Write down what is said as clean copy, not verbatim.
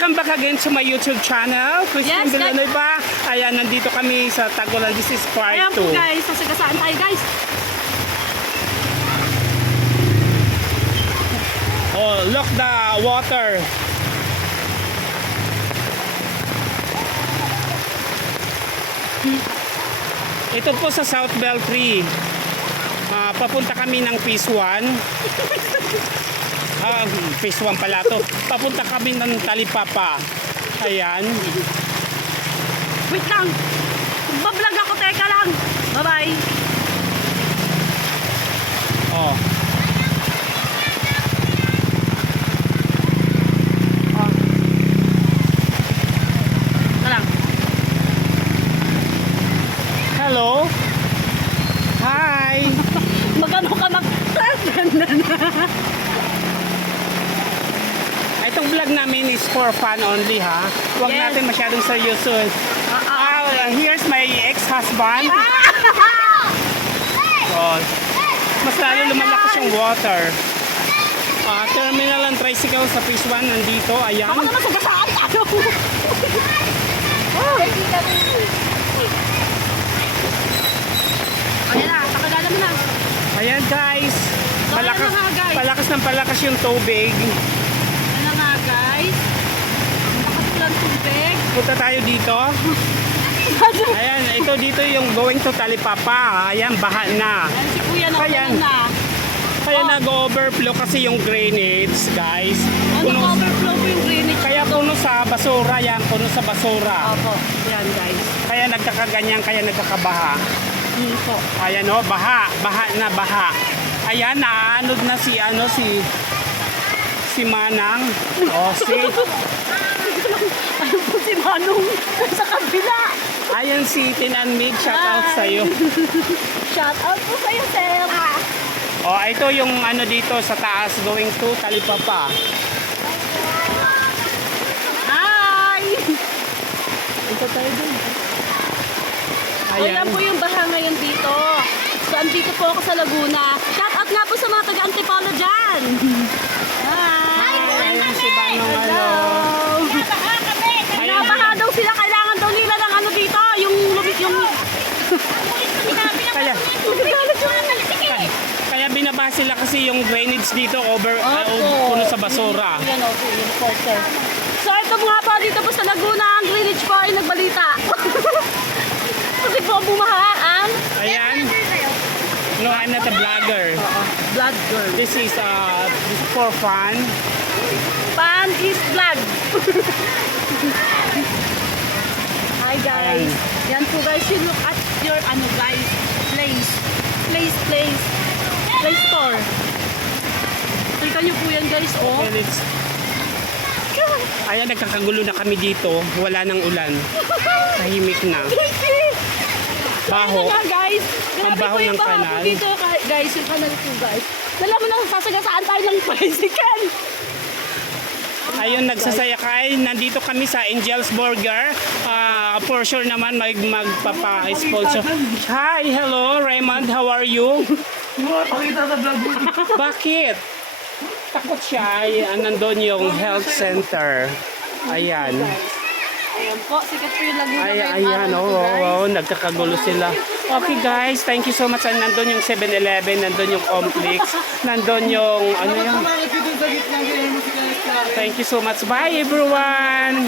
welcome back again to my YouTube channel, Christine Yes, Villanueva. Ayan, nandito kami sa Tagulan. This is part 2. Ayan po guys, sasagasaan tayo guys. Oh, look the water. Ito po sa South Belfry. Papunta kami ng Phase 1. Phase 1 pala to. Papunta kami ng Talipapa. Ayan. Wait lang. Bablog ako, teka lang. Bye-bye. Oh. Lang. Hello. Hi. Magano ka mag... Itong vlog namin is for fun only, ha? Huwag Yes. natin masyadong seryoso. Here's my ex-husband. Oh, mas lalo lumalakas yung water. Terminal and tricycle sa Phase 1 nandito. Ayan. Ako naman sagasaan tayo. Ayan na, takagala mo na. Ayan guys. Ayan na nga, guys. Palakas ng palakas yung tubig. Ayan na nga guys. Nakatulang tubig. Punta tayo dito. Ayan, ito dito yung going to Talipapa. Ayan, baha na. Ayan si kuya na Ayan. na. Kaya nag-overflow kasi yung drainage, guys. Ano overflow po yung drainage? Kaya puno sa basura yan, puno sa basura. Opo, yan guys. Kaya nagkakaganyan, kaya nagkakabaha. Po. Ayan o, baha na baha. Ayan, naanod na si Manang. O, Ano po si Manong sa kabila? ayan si Tinanmig, shout out sa'yo. Shout out po sa'yo, sir. O, ito yung ano dito sa taas, going to Talipapa. Hi! Ito tayo dun. Ayan po yung baha ngayon dito. So, andito po ako sa Laguna. Shout out nga po sa mga taga-Antipolo dyan. Hi! Ayan si Manong Hello! ano. Nabaha daw sila. Kailangan daw nila ng ano dito. Yung lumit yung... Kaya binaba sila kasi yung drainage dito puno sa basura. Yan o, yung porter. So ito nga po dito po sa Laguna, ang drainage po ay nagbalita. Kasi po bumahaan. Ayan. No, I'm not a vlogger. Blood girl. This is for fun. Pan is blood. Hi guys. Yan po guys, you look at your ano guys, place store. Kita nyo po yan guys, oh. And it's, ayan, nagkakagulo na kami dito. Wala nang ulan. Tahimik na. Baho. Ano nga guys? Ang Grabe baho po yung ng baho po kanal. dito guys, yung kanal po guys. Alam mo na, sasagasaan tayo ng bicycle. Ayun, nagsasayakay. Nandito kami sa Angel's Burger. For sure naman magpapa-sponsor. Hi, hello, Raymond. How are you? Pakita sa vlog mo. Bakit? Takot siya. Ay, nandun yung health center. Ayan. Ayan po, sikat po yung Laguna. Ayan, nagkakagulo sila. Okay guys, thank you so much. Nandun yung 7-Eleven, nandun yung Complex, nandun yung, ano yan? Bakit dito sa gitna ganyan mo si Kaya? Thank you so much. Bye everyone!